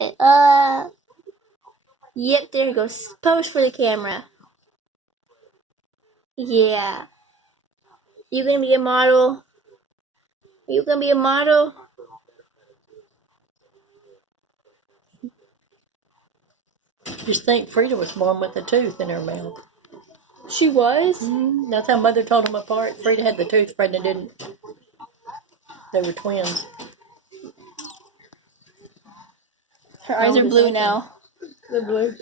Yep, there you go. Pose for the camera. Yeah. You gonna be a model? Are you gonna be a model? Just think, Frida was born with a tooth in her mouth. She was? That's how Mother told them apart. Frida had the tooth, Frida didn't. They were twins. Her eyes are blue now. They're blue.